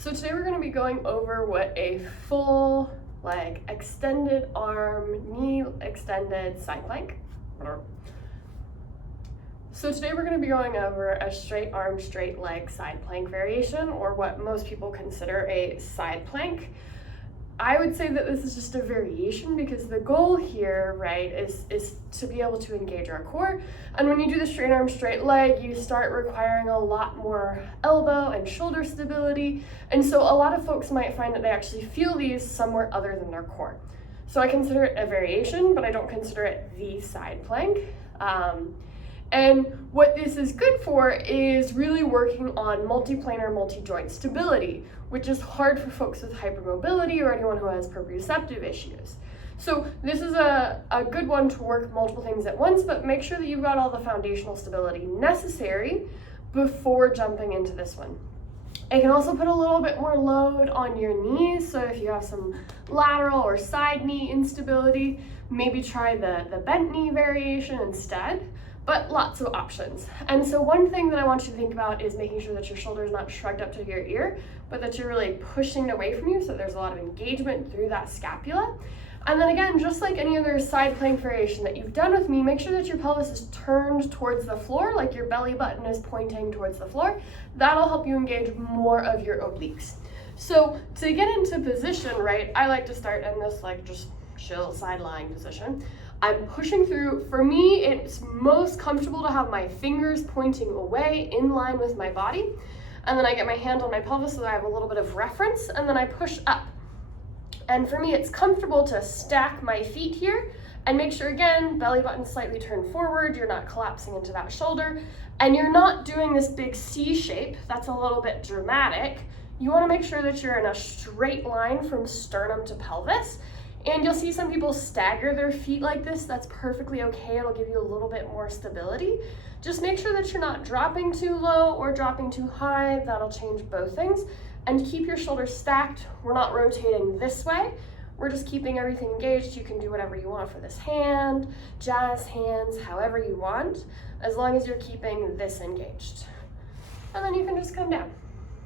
So today we're going to be going over what a full, like, extended arm, knee extended side plank. So today we're going to be going over a straight arm, straight leg side plank variation, or what most people consider a side plank. I would say that this is just a variation because the goal here, right, is to be able to engage our core. And when you do the straight arm, straight leg, you start requiring a lot more elbow and shoulder stability. And so a lot of folks might find that they actually feel these somewhere other than their core. So I consider it a variation, but I don't consider it the side plank. And what this is good for is really working on multiplanar, multi-joint stability, which is hard for folks with hypermobility or anyone who has proprioceptive issues. So this is a good one to work multiple things at once, but make sure that you've got all the foundational stability necessary before jumping into this one. It can also put a little bit more load on your knees, so if you have some lateral or side knee instability, maybe try the bent knee variation instead. But lots of options. And so one thing that I want you to think about is making sure that your shoulder is not shrugged up to your ear, but that you're really pushing it away from you so there's a lot of engagement through that scapula. And then again, just like any other side plank variation that you've done with me, make sure that your pelvis is turned towards the floor, like your belly button is pointing towards the floor. That'll help you engage more of your obliques. So to get into position, right, I like to start in this like just chill side lying position. I'm pushing through. For me, it's most comfortable to have my fingers pointing away in line with my body. And then I get my hand on my pelvis so that I have a little bit of reference, and then I push up. And for me, it's comfortable to stack my feet here and make sure, again, belly button slightly turned forward, you're not collapsing into that shoulder, and you're not doing this big C shape. That's a little bit dramatic. You wanna make sure that you're in a straight line from sternum to pelvis. And you'll see some people stagger their feet like this. That's perfectly okay. It'll give you a little bit more stability. Just make sure that you're not dropping too low or dropping too high. That'll change both things. And keep your shoulders stacked. We're not rotating this way. We're just keeping everything engaged. You can do whatever you want for this hand, jazz hands, however you want, as long as you're keeping this engaged. And then you can just come down.